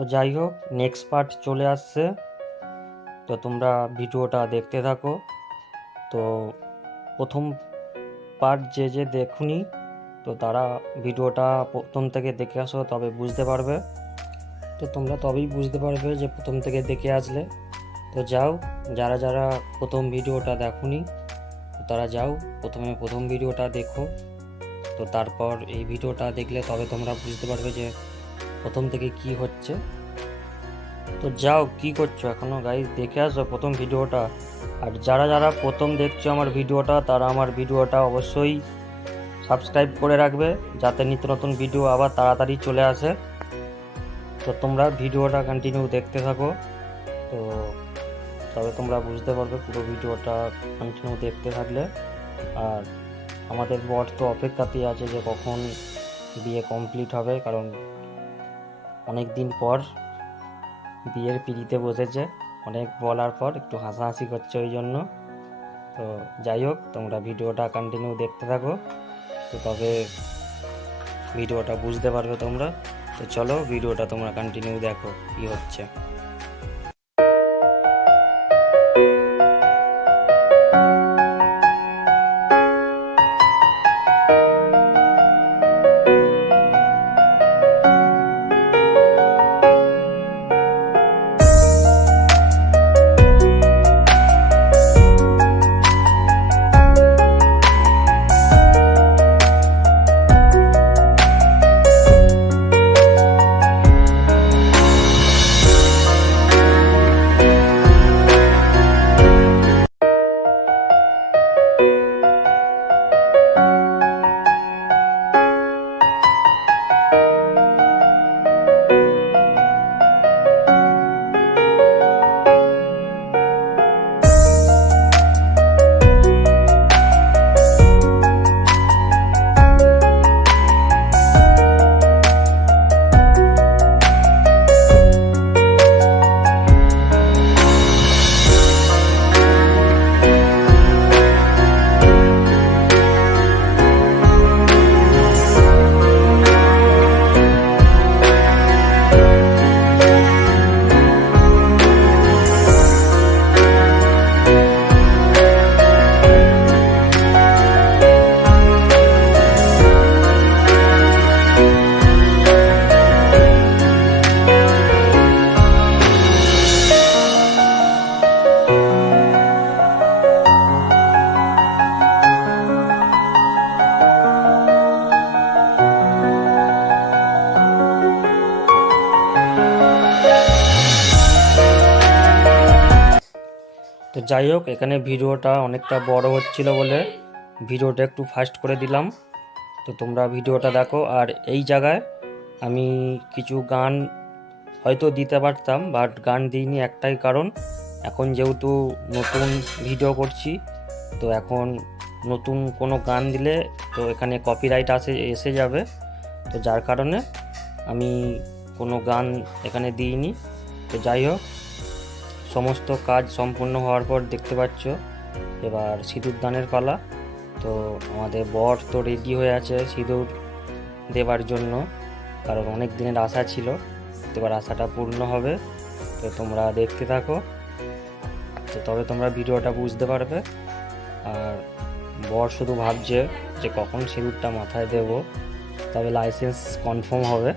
তো যাই হোক, নেক্সট পার্ট চলে আসছে। তো তোমরা ভিডিওটা দেখতে থাকো। তো প্রথম পার্ট যে যে দেখুনি, তো তারা ভিডিওটা প্রথম থেকে দেখে আসো, তবে বুঝতে পারবে। তো তোমরা তবেই বুঝতে পারবে যে প্রথম থেকে দেখে আসলে। তো যাও, যারা যারা প্রথম ভিডিওটা দেখোনি তারা যাও, প্রথম ভিডিওটা দেখো। তো তারপর এই ভিডিওটা দেখলে তবে তোমরা বুঝতে পারবে যে প্রথম থেকে কি হচ্ছে। তো যাও, কি করছো এখনো গাইস, দেখে আসো প্রথম ভিডিওটা। আর যারা যারা প্রথম দেখছো আমার ভিডিওটা, তারা আমার ভিডিওটা অবশ্যই সাবস্ক্রাইব করে রাখবে, যাতে নিত্য নতুন ভিডিও আবার তাড়াতাড়ি চলে আসে। তো তোমরা ভিডিওটা কন্টিনিউ দেখতে থাকো, তো তবে তোমরা বুঝতে পারবে পুরো ভিডিওটা কন্টিনিউ দেখতে থাকলে। আর আমাদের বর তো অপেক্ষাতেই আছে যে কখন বিয়ে কমপ্লিট হবে, কারণ অনেক দিন পর বিয়ের পিঁড়িতে বসেছে। অনেক বলার পর একটু হাসাহাসি করছে ওই জন্য। তো যাই হোক, তোমরা ভিডিওটা কন্টিনিউ দেখতে থাকো, তো তবে ভিডিওটা বুঝতে পারবে তোমরা। তো চলো, ভিডিওটা তোমরা কন্টিনিউ দেখো কি হচ্ছে। তো যাই হোক, এখানে ভিডিওটা অনেকটা বড় হচ্ছিল বলে ভিডিওটা একটু ফাস্ট করে দিলাম। তো তোমরা ভিডিওটা দেখো। আর এই জায়গায় আমি কিছু গান হয়তো দিতে পারতাম, বাট গান দিইনি একটাই কারণ, এখন যেহেতু নতুন ভিডিও করছি, তো এখন নতুন কোনো গান দিলে তো এখানে কপিরাইট এসে যাবে। তো যার কারণে আমি কোনো গান এখানে দিইনি। তো যাই হোক, সমস্ত কাজ সম্পূর্ণ হওয়ার পর দেখতে পাচ্ছ এবার সিঁদুর দানের পালা। তো আমাদের বর তো রেডি হয়ে আছে সিঁদুর দেবার জন্য, কারণ অনেক দিনের আশা ছিল, এবার আশাটা পূর্ণ হবে। তো তোমরা দেখতে থাকো, তো তবে তোমরা ভিডিওটা বুঝতে পারবে। আর বর শুধু ভাবছে যে কখন সিঁদুরটা মাথায় দেব, তবে লাইসেন্স কনফার্ম হবে।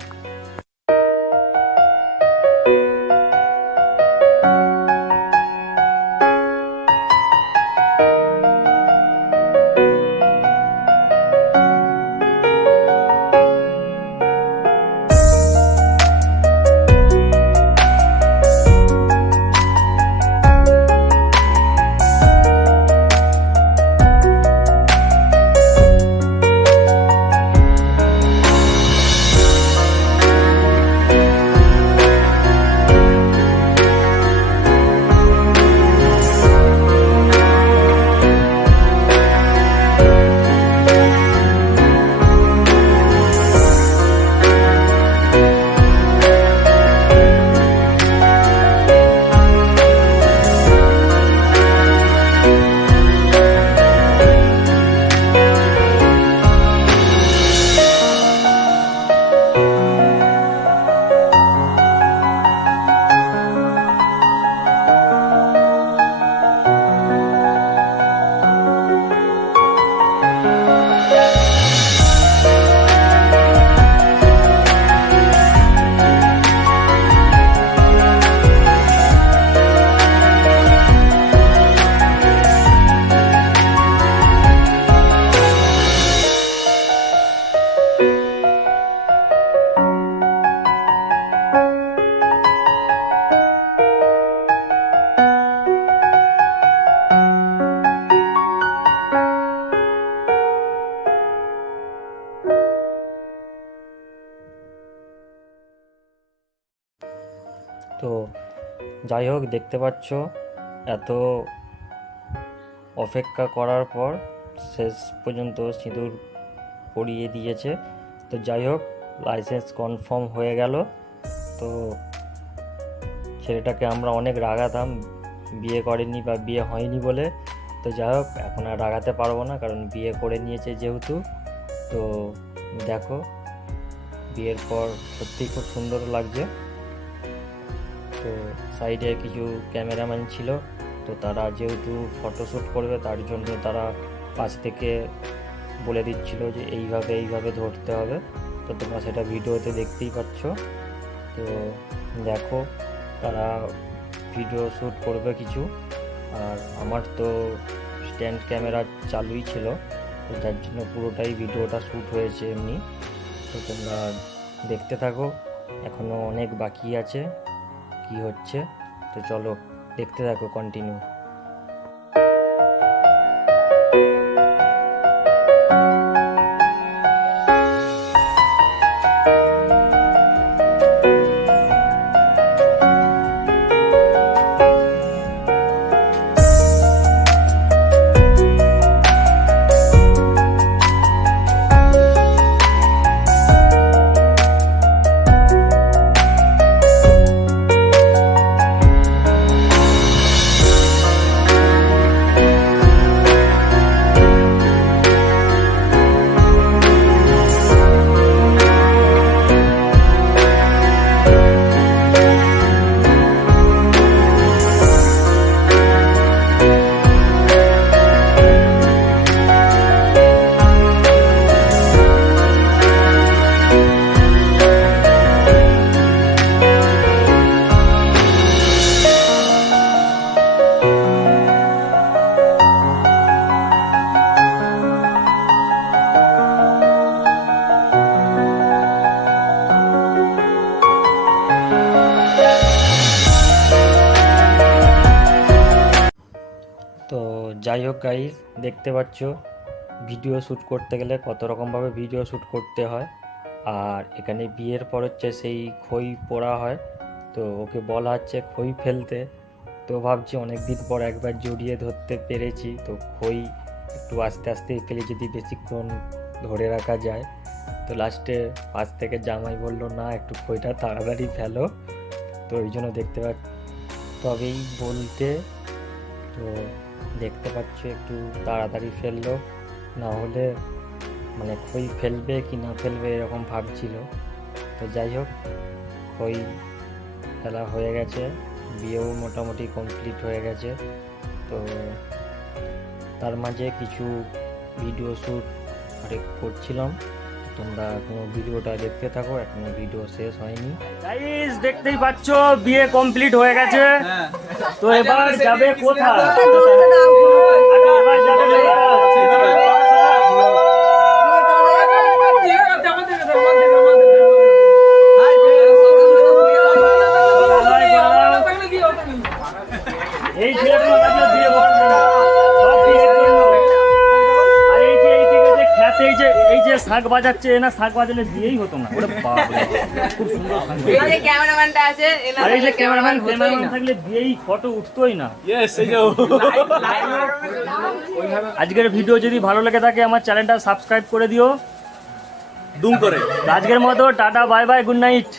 তো যাই হোক, দেখতে পাচ্ছ এত অপেক্ষা করার পর শেষ পর্যন্ত সিঁদুর পরিয়ে দিয়েছে। তো যাই হোক, লাইসেন্স কনফার্ম হয়ে গেল। তো ছেলেটাকে আমরা অনেক রাগাতাম বিয়ে করেনি বা বিয়ে হয়নি বলে। তো যাই হোক, এখন আর রাগাতে পারবো না, কারণ বিয়ে করে নিয়েছে যেহেতু। তো দেখো, বিয়ের পর সত্যিই খুব সুন্দর লাগছে। তো সাইডে কিছু ক্যামেরাম্যান ছিল, তো তারা যেহেতু ফটোশ্যুট করবে তার জন্য তারা পাশ থেকে বলে দিচ্ছিল যে এইভাবে এইভাবে ধরতে হবে। তো তোমরা সেটা ভিডিওতে দেখতেই পাচ্ছ। তো দেখো, তারা ভিডিও শ্যুট করবে কিছু, আর আমার তো স্ট্যান্ড ক্যামেরা চালুই ছিল, তো যার জন্য পুরোটাই ভিডিওটা শ্যুট হয়েছে এমনি। তো তোমরা দেখতে থাকো, এখনও অনেক বাকি আছে কি হচ্ছে। তো চলো দেখতে থাকো, কন্টিনিউ। তো যাই হোক গাইস, দেখতে পাচ্ছ ভিডিও শ্যুট করতে গেলে কত রকমভাবে ভিডিও শ্যুট করতে হয়। আর এখানে বিয়ের পর হচ্ছে সেই খই পোড়া হয়, তো ওকে বলা হচ্ছে খই ফেলতে। তো ভাবছি অনেক দিন পর একবার জড়িয়ে ধরতে পেরেছি, তো খই একটু আস্তে আস্তে ফেলে যদি বেশিক্ষণ ধরে রাখা যায়। তো লাস্টে পাশ থেকে জামাই বললো না, একটু খইটা তাড়াতাড়ি ফেলো। তো ওই জন্য দেখতে পাচ্ছি তবেই বলতে, তো দেখতে পাচ্ছ একটু তাড়াতাড়ি ফেললো, না হলে মানে খই ফেলবে কি না ফেলবে এরকম ভাবছিল। তো যাই হোক, খই ফেলা হয়ে গেছে, বিয়েও মোটামুটি কমপ্লিট হয়ে গেছে। তো তার মাঝে কিছু ভিডিও শ্যুট করছিলাম, তোমরা এখনো ভিডিওটা দেখতে থাকো, এখনো ভিডিও শেষ হয়নি। গাইস, দেখতেই পাচ্ছ বিয়ে কমপ্লিট হয়ে গেছে। তো এবার যাবে কোথায়? এবার যাবে এই ছেলেটা বিয়ে করছে না, সব বিয়ের জন্য। আর এই যে শাক বাজাচ্ছে না, শাক বাজালে বিয়েই হতো না। ওরে বাপ রে, খুব সুন্দর শাক। এই যে ক্যামেরাম্যানটা আছে, আর এই যে ক্যামেরাম্যান থাকলে বিয়েই ফটো উঠতোই না। আজকের ভিডিও যদি ভালো লেগে থাকে আমার চ্যানেলটা সাবস্ক্রাইব করে দিও দুম করে। আজকের মতো tata, bye bye, good night.